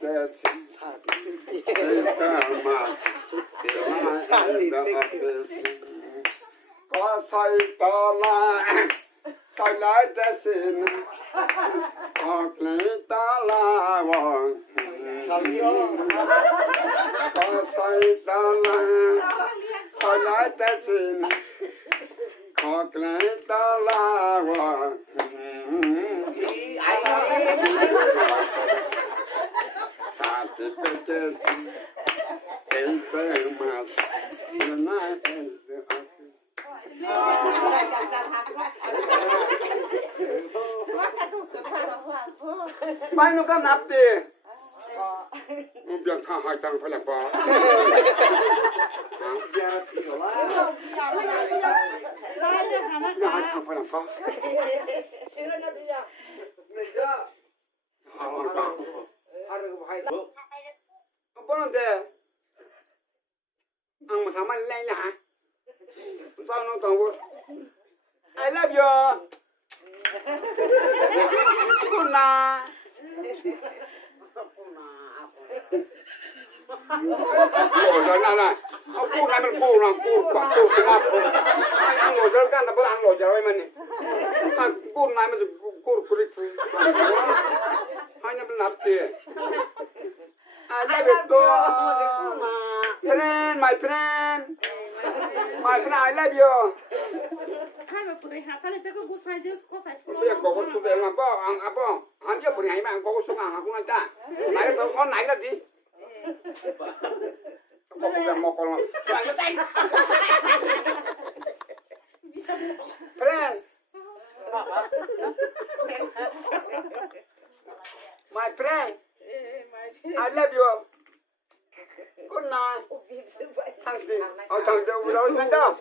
পেতেছি কসাইতলা সাইলাইতেছেন অকলিতলা কসাইতলা সাইলাইতেছেন অকলিতলা সাথে পেতেছি এই প্রেমাস Mai nó cam nắp đi. Việc thằng hai thằng phải làm bò. Hai thằng phải làm bò. Apa nanti? Ang masama lain lah. Sao nó tao I love you. Kuna. Ủa rồi này. Ông cu này mình cu nào cu quảng cu cái nào. Ăn ngồi đơn can là bữa ăn ngồi chờ đây mình. Cu này mình cu rịch. Hai năm lặp kìa. I love you. Friend, my friend. My friend, I love you. Hai mà bữa hạ ta lấy cái bút sai chứ có sai Bây giờ có số tiền là bao ăn à bao ăn chưa bữa nay mà có số hàng cũng là ta nãy nó con nãy là gì có cái một con lại nó tay friend my friend I love you good night thằng gì thằng đâu lên đâu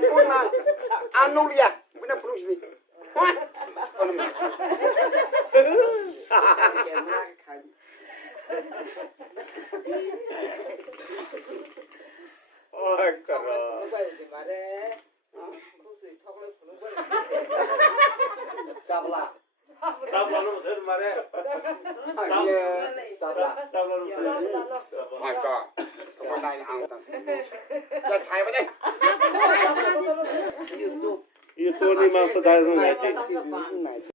good night Anulia bữa nào phun gì Ôi caro. Sabla. Sabla nó sớm mà đấy. Sabla. Sabla nó sớm. My God. Hôm nay ăn tao. Let's have it. YouTube ni masa dah orang ngaji.